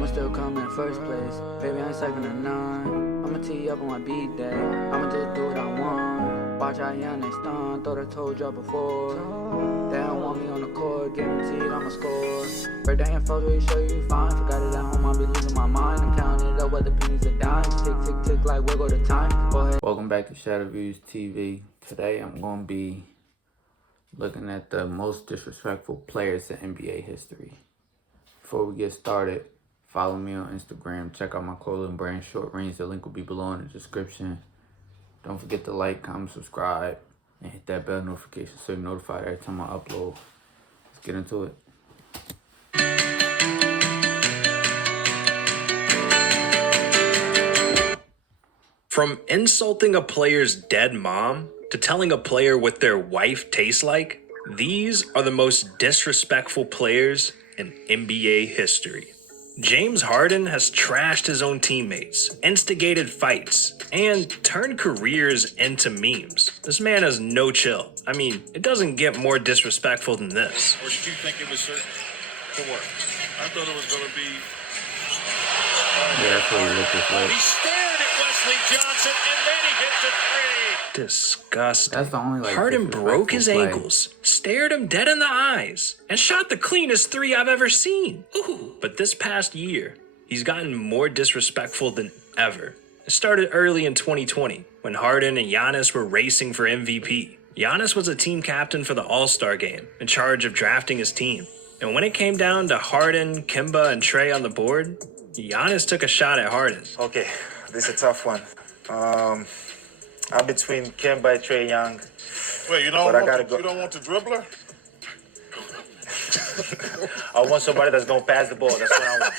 I'ma still come in first place. Baby, I ain't second to none. I'ma tee you up on my beat day. I'ma just do what I want. Watch how young they stun. Thought I told you before. They don't want me on the court. Guaranteed I'ma score. Birthday info to show you fine. Forgot it at home, I'll be losing my mind. I'm counting it up whether pennies or dimes. Tick, tick, tick like wiggle the time. Go ahead. Welcome back to Shadow Views TV. Today I'm gonna be looking at the most disrespectful players in NBA history. Before we get started, follow me on Instagram. Check out my clothing brand, Short Range. The link will be below in the description. Don't forget to like, comment, subscribe, and hit that bell notification so you're notified every time I upload. Let's get into it. From insulting a player's dead mom to telling a player what their wife tastes like, these are the most disrespectful players in NBA history. James Harden has trashed his own teammates, instigated fights, and turned careers into memes. This man has no chill. I mean, it doesn't get more disrespectful than this. Or did you think it was certain to work? I thought it was going to be... Yeah, that's what he looked this way. He stared at Wesley Johnson, and then he hit the three. Disgusting. That's the only, Harden broke his play. ankles, stared him dead in the eyes, and shot the cleanest three I've ever seen. Ooh. But this past year, he's gotten more disrespectful than ever. It started early in 2020 when Harden and Giannis were racing for MVP. Giannis was a team captain for the All-Star game, in charge of drafting his team. And when it came down to Harden, Kemba, and Trey on the board, Giannis took a shot at Harden. Okay, this is a tough one. I'm between Kemba and Trae Young. Wait, you don't want the dribbler? I want somebody that's going to pass the ball. That's what I want.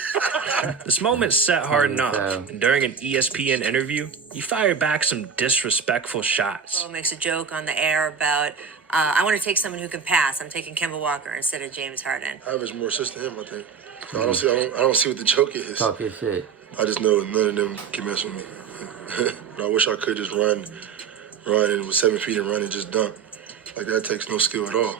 This moment set Harden off, and during an ESPN interview, he fired back some disrespectful shots. Makes a joke on the air about, I want to take someone who can pass. I'm taking Kemba Walker instead of James Harden. I average more assists than him, I think. So I don't see what the joke is. Talk your shit. I just know none of them can mess with me. But I wish I could just run and with 7 feet and run and just dunk. Like that takes no skill at all.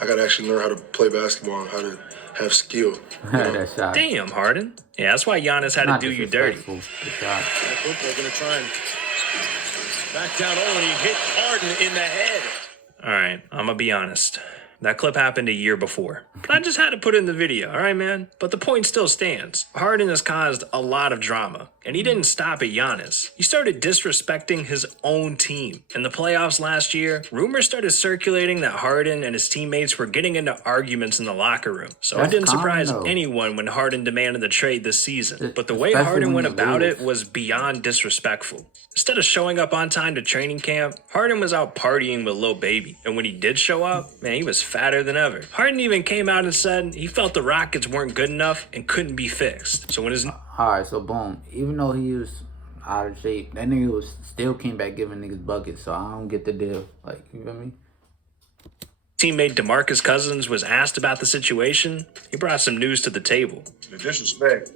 I gotta actually learn how to play basketball and how to have skill. That shot. Damn, Harden. Yeah, that's why Giannis had to do you dirty. The shot. They're going to try and back down. Oh, and he hit Harden in the head. All right, I'm gonna be honest. That clip happened a year before. But I just had to put it in the video, all right, man? But the point still stands. Harden has caused a lot of drama, and he didn't stop at Giannis. He started disrespecting his own team. In the playoffs last year, rumors started circulating that Harden and his teammates were getting into arguments in the locker room. So it didn't surprise anyone when Harden demanded the trade this season. But the way Harden went about it was beyond disrespectful. Instead of showing up on time to training camp, Harden was out partying with Lil Baby. And when he did show up, man, he was fatter than ever. Harden even came out and said he felt the Rockets weren't good enough and couldn't be fixed. So when his Alright, so boom. Even though he was out of shape, that nigga still came back giving niggas buckets, so I don't get the deal. Like, you feel me? teammate DeMarcus Cousins was asked about the situation, he brought some news to the table. The disrespect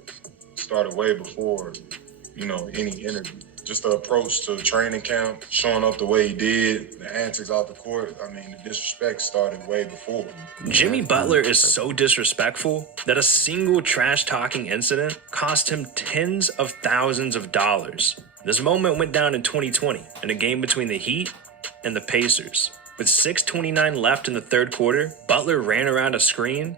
started way before, any interview. Just the approach to training camp, showing up the way he did, the antics off the court. I mean, the disrespect started way before. Jimmy Butler is so disrespectful that a single trash-talking incident cost him tens of thousands of dollars. This moment went down in 2020 in a game between the Heat and the Pacers. With 6:29 left in the third quarter, Butler ran around a screen.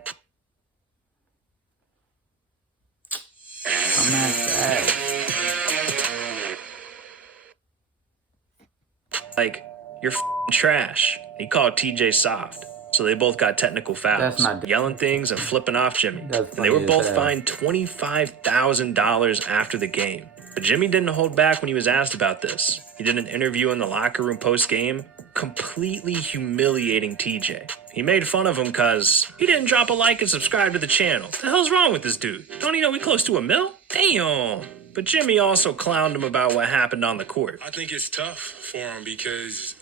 Like, you're trash. He called TJ soft. So they both got technical fouls, yelling things and flipping off Jimmy. And they were both fined $25,000 after the game. But Jimmy didn't hold back when he was asked about this. He did an interview in the locker room post-game, completely humiliating TJ. He made fun of him because he didn't drop a like and subscribe to the channel. What the hell's wrong with this dude? Don't he know we close to $1 million? Damn. But Jimmy also clowned him about what happened on the court. I think it's tough for him because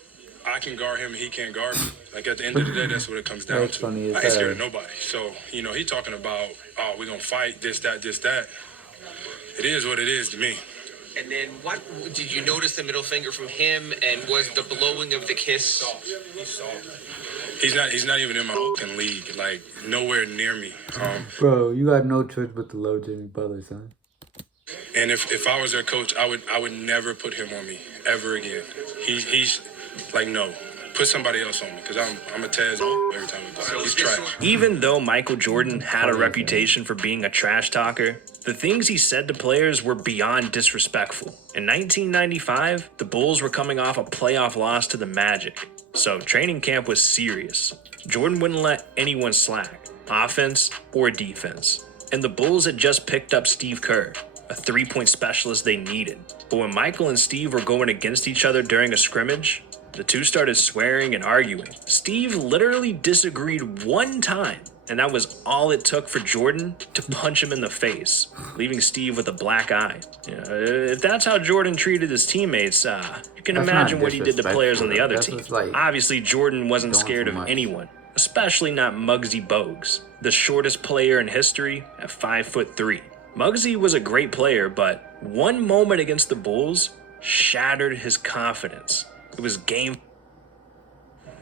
I can guard him and he can't guard me. Like, at the end of the day, that's what it comes down to. I ain't scared of nobody. So, he talking about, oh, we're going to fight, this, that. It is what it is to me. And then what did you notice the middle finger from him, and was the blowing of the kiss? He's soft. He's not even in my fucking league. Like nowhere near me. Bro, you got no choice but to love Jimmy Butler, son. And if I was their coach, I would never put him on me ever again. He's like, no, put somebody else on me because I'm a Taz every time we play. He's trash. Even though Michael Jordan had a reputation for being a trash talker, the things he said to players were beyond disrespectful. In 1995, the Bulls were coming off a playoff loss to the Magic, so training camp was serious. Jordan wouldn't let anyone slack, offense or defense. And the Bulls had just picked up Steve Kerr, a three-point specialist they needed. But when Michael and Steve were going against each other during a scrimmage, the two started swearing and arguing. Steve literally disagreed one time, and that was all it took for Jordan to punch him in the face, leaving Steve with a black eye. If that's how Jordan treated his teammates, you can imagine what he did to players on the other team. Obviously, Jordan wasn't scared of anyone, especially not Muggsy Bogues, the shortest player in history at 5'3". Muggsy was a great player, but one moment against the Bulls shattered his confidence. It was game.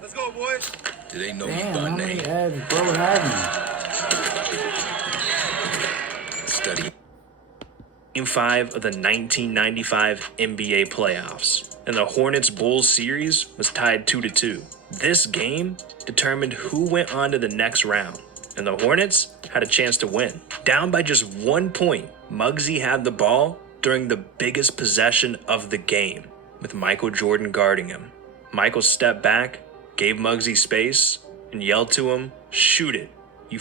Let's go, boys. Do they know you Damn, by how many name? ads bro having? Study. Game 5 of the 1995 NBA playoffs, and the Hornets-Bulls series was tied 2-2. This game determined who went on to the next round, and the Hornets had a chance to win. Down by just 1 point, Muggsy had the ball during the biggest possession of the game, with Michael Jordan guarding him. Michael stepped back, gave Muggsy space, and yelled to him, "Shoot it, you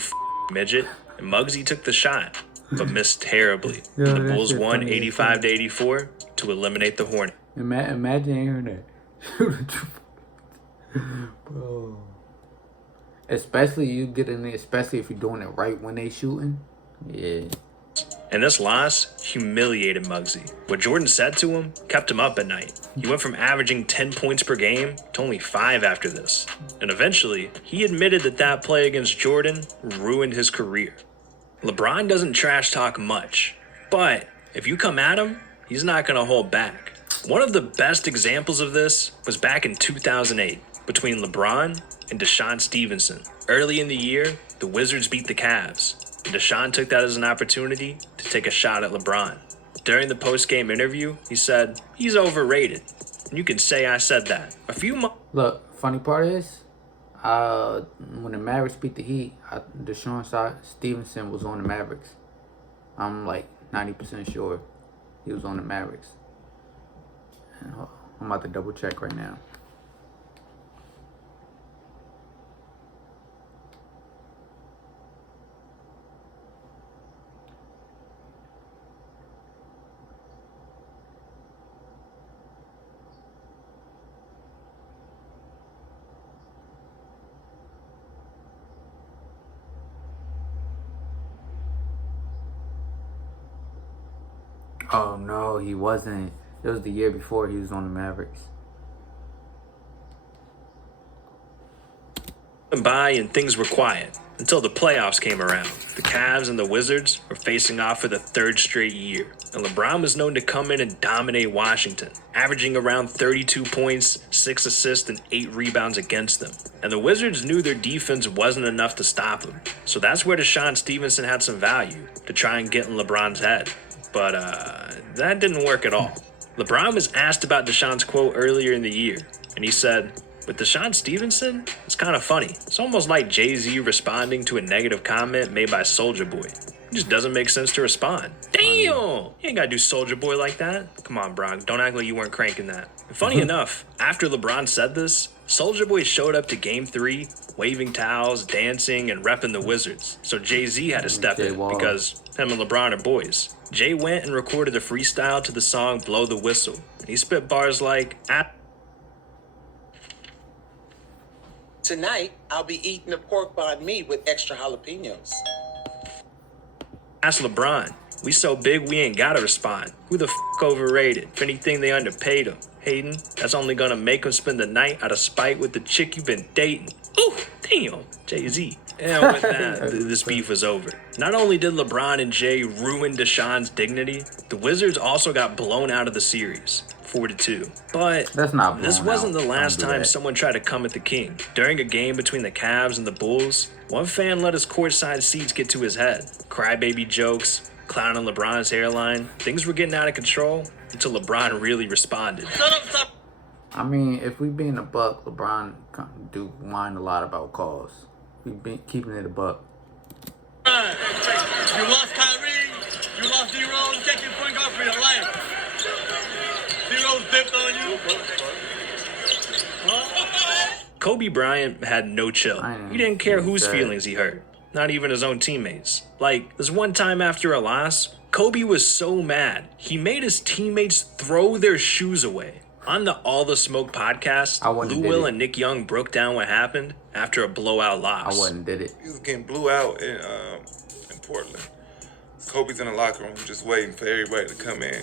midget." And Muggsy took the shot, but missed terribly. The Bulls won 85-84 to eliminate the Hornets. Imagine hearing that. Bro. Especially especially if you're doing it right when they shooting. Yeah. And this loss humiliated Muggsy. What Jordan said to him kept him up at night. He went from averaging 10 points per game to only 5 after this. And eventually, he admitted that play against Jordan ruined his career. LeBron doesn't trash talk much, but if you come at him, he's not going to hold back. One of the best examples of this was back in 2008 between LeBron and Deshaun Stevenson. Early in the year, the Wizards beat the Cavs, and Deshaun took that as an opportunity to take a shot at LeBron. During the post-game interview, he said, "He's overrated." And you can say I said that. Look, funny part is, when the Mavericks beat the Heat, Deshaun Stevenson was on the Mavericks. I'm like 90% sure he was on the Mavericks. And I'm about to double check right now. Oh no, he wasn't. It was the year before he was on the Mavericks. By and things were quiet until the playoffs came around. The Cavs and the Wizards were facing off for the 3rd straight year, and LeBron was known to come in and dominate Washington, averaging around 32 points, 6 assists, and 8 rebounds against them. And the Wizards knew their defense wasn't enough to stop him, so that's where Deshaun Stevenson had some value to try and get in LeBron's head. But that didn't work at all. LeBron was asked about Deshaun's quote earlier in the year, and he said, "With Deshaun Stevenson, it's kind of funny. It's almost like Jay-Z responding to a negative comment made by Soulja Boy. It just doesn't make sense to respond." Damn! You ain't gotta do Soulja Boy like that. Come on, Bron. Don't act like you weren't cranking that. And funny enough, after LeBron said this, Soulja Boy showed up to Game 3, waving towels, dancing, and repping the Wizards. So Jay-Z had to step in because him and LeBron are boys. Jay went and recorded a freestyle to the song Blow the Whistle. And he spit bars like, Tonight, I'll be eating a pork banh mi with extra jalapenos. "Ask LeBron. We so big we ain't gotta respond. Who the overrated? If anything, they underpaid him. Hayden, that's only gonna make him spend the night out of spite with the chick you've been dating." Ooh, damn, Jay-Z. And with that, this beef was over. Not only did LeBron and Jay ruin Deshaun's dignity, the Wizards also got blown out of the series. 4-2. But That's not this blown wasn't out. the last Don't do time that. someone tried to come at the King. During a game between the Cavs and the Bulls, one fan let his courtside seats get to his head. Crybaby jokes, clowning LeBron's hairline. Things were getting out of control until LeBron really responded. I mean, if we being a buck, LeBron do whine a lot about calls. We been keeping it a buck. You lost Kyrie. You lost D-Rose. Check your point guard for your life. D-Rose dipped on you. Kobe Bryant had no chill. He didn't care whose feelings he hurt, not even his own teammates. Like, this one time after a loss, Kobe was so mad, he made his teammates throw their shoes away. On the All the Smoke podcast, Lou Will and Nick Young broke down what happened after a blowout loss. Did it. He was getting blew out in Portland. Kobe's in the locker room just waiting for everybody to come in.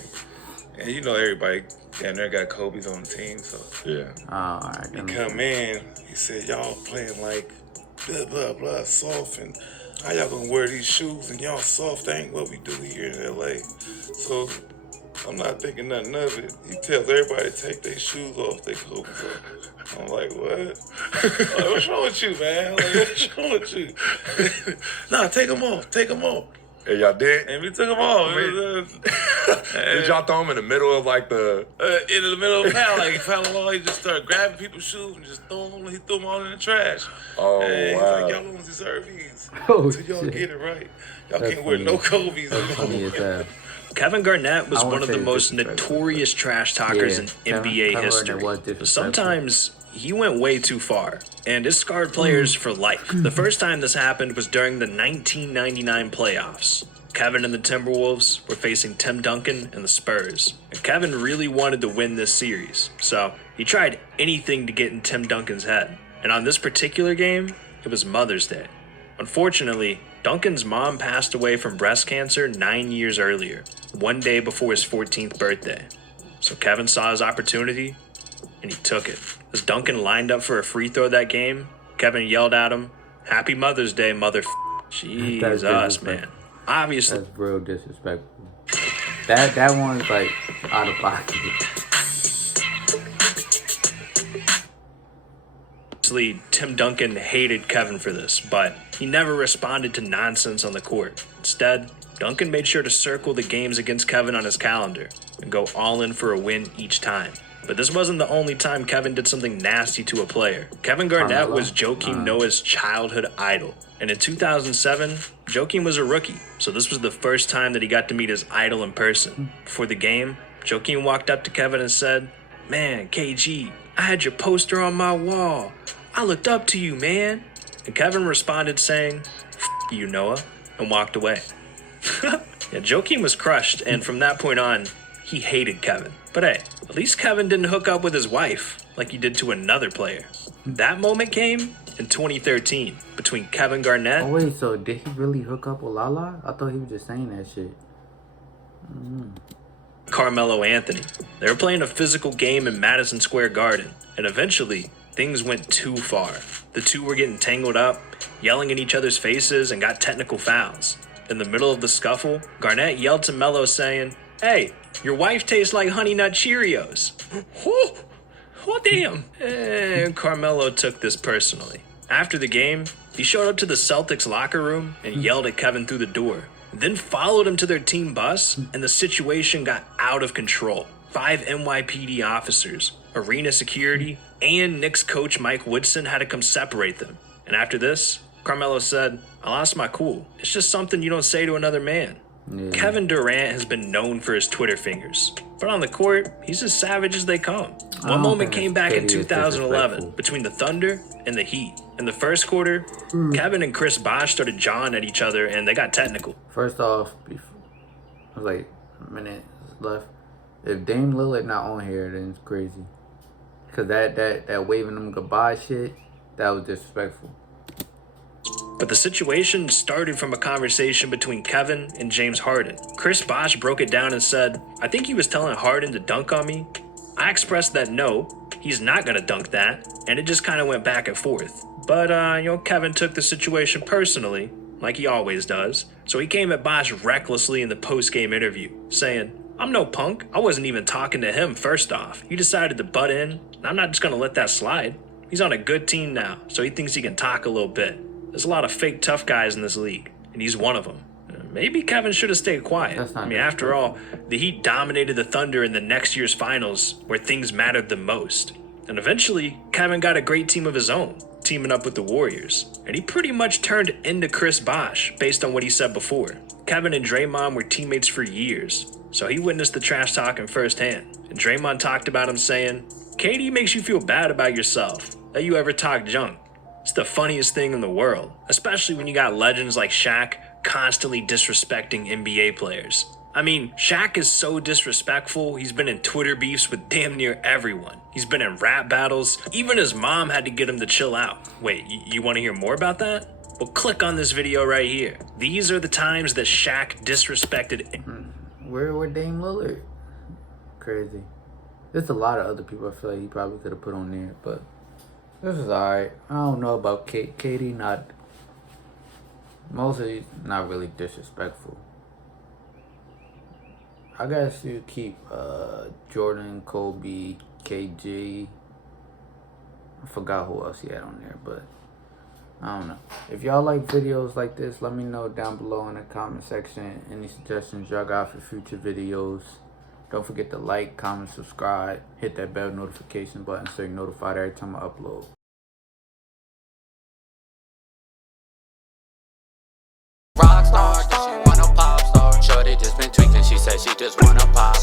And you know everybody down there got Kobe's on the team, so yeah. All right. He come in, he said, y'all playing like blah, blah, blah, soft, and how y'all gonna wear these shoes and y'all soft? That ain't what we do here in LA. So I'm not thinking nothing of it. He tells everybody to take their shoes off, their clothes off. I'm like, what? Like, what's wrong with you, man? Like, what's wrong with you? Nah, take them off, take them off. And y'all did? And we took them off. Did y'all throw them in the middle of like the... in the middle of foul, like foul law, he just started grabbing people's shoes and just throwing them. He threw them all in the trash. Oh, and wow. he's like, y'all don't deserve these. Oh, until y'all shit. get it right. Y'all That's can't wear funny. no Kobe's. That's funny as hell. Kevin Garnett was I one won't of the say most disrespectful. notorious trash talkers in NBA Kevin history. Garnett was disrespectful. But sometimes he went way too far, and it scarred players for life. The first time this happened was during the 1999 playoffs. Kevin and the Timberwolves were facing Tim Duncan and the Spurs. And Kevin really wanted to win this series, so he tried anything to get in Tim Duncan's head. And on this particular game, it was Mother's Day. Unfortunately, Duncan's mom passed away from breast cancer 9 years earlier, one day before his 14th birthday. So Kevin saw his opportunity, and he took it. As Duncan lined up for a free throw that game, Kevin yelled at him, "Happy Mother's Day, mother f***." Jesus, man. Obviously, That's real disrespectful. That one's like out of pocket. Tim Duncan hated Kevin for this, but he never responded to nonsense on the court. Instead, Duncan made sure to circle the games against Kevin on his calendar and go all in for a win each time. But this wasn't the only time Kevin did something nasty to a player. Kevin Garnett was Joakim Noah's childhood idol. And in 2007, Joakim was a rookie, so this was the first time that he got to meet his idol in person. Before the game, Joakim walked up to Kevin and said, "Man, KG, I had your poster on my wall. I looked up to you, man." And Kevin responded saying, "F you, Noah," and walked away. Yeah, Joakim was crushed, and from that point on, he hated Kevin. But hey, at least Kevin didn't hook up with his wife like he did to another player. That moment came in 2013 between Kevin Garnett. Oh wait, so did he really hook up with Lala? I thought he was just saying that shit. Carmelo Anthony. They were playing a physical game in Madison Square Garden, and eventually, things went too far. The two were getting tangled up, yelling in each other's faces, and got technical fouls. In the middle of the scuffle, Garnett yelled to Melo saying, "Hey, your wife tastes like Honey Nut Cheerios." Whew. Oh, damn. And Carmelo took this personally. After the game, he showed up to the Celtics locker room and yelled at Kevin through the door. Then followed him to their team bus, and the situation got out of control. 5 NYPD officers, arena security, and Knicks coach Mike Woodson had to come separate them. And after this, Carmelo said, "I lost my cool. It's just something you don't say to another man." Kevin Durant has been known for his Twitter fingers, but on the court, he's as savage as they come. One moment came back in 2011 between the Thunder and the Heat. In the first quarter, Kevin and Chris Bosh started jawing at each other and they got technical. First off, I was like a minute left. If Dame Lillard not on here, then it's crazy. Cause that waving them goodbye shit, that was disrespectful. But the situation started from a conversation between Kevin and James Harden. Chris Bosh broke it down and said, "I think he was telling Harden to dunk on me." I expressed that no, he's not gonna dunk that, and it just kind of went back and forth. But, Kevin took the situation personally, like he always does, so he came at Bosh recklessly in the post-game interview, saying, I'm no punk. I wasn't even talking to him first off. He decided to butt in, and I'm not just gonna let that slide. He's on a good team now, so he thinks he can talk a little bit. There's a lot of fake tough guys in this league, and he's one of them. Maybe Kevin should have stayed quiet. I mean, after all, the Heat dominated the Thunder in the next year's finals where things mattered the most. And eventually, Kevin got a great team of his own, teaming up with the Warriors. And he pretty much turned into Chris Bosh based on what he said before. Kevin and Draymond were teammates for years, so he witnessed the trash talking firsthand. And Draymond talked about him saying, "KD makes you feel bad about yourself, that you ever talk junk. It's the funniest thing in the world, especially when you got legends like Shaq constantly disrespecting NBA players. I mean, Shaq is so disrespectful, he's been in Twitter beefs with damn near everyone. He's been in rap battles. Even his mom had to get him to chill out. Wait, you want to hear more about that? Well, click on this video right here. These are the times that Shaq disrespected. Where Dame Lillard? Crazy. There's a lot of other people I feel like he probably could have put on there, but this is alright. I don't know about KD, mostly not really disrespectful. I guess you keep Jordan, Kobe, KG. I forgot who else he had on there, but I don't know. If y'all like videos like this, let me know down below in the comment section. Any suggestions y'all got for future videos. Don't forget to like, comment, subscribe, hit that bell notification button so you're notified every time I upload. Rockstar, she want a pop star. Shorty just been tweaking, she said she just want a pop.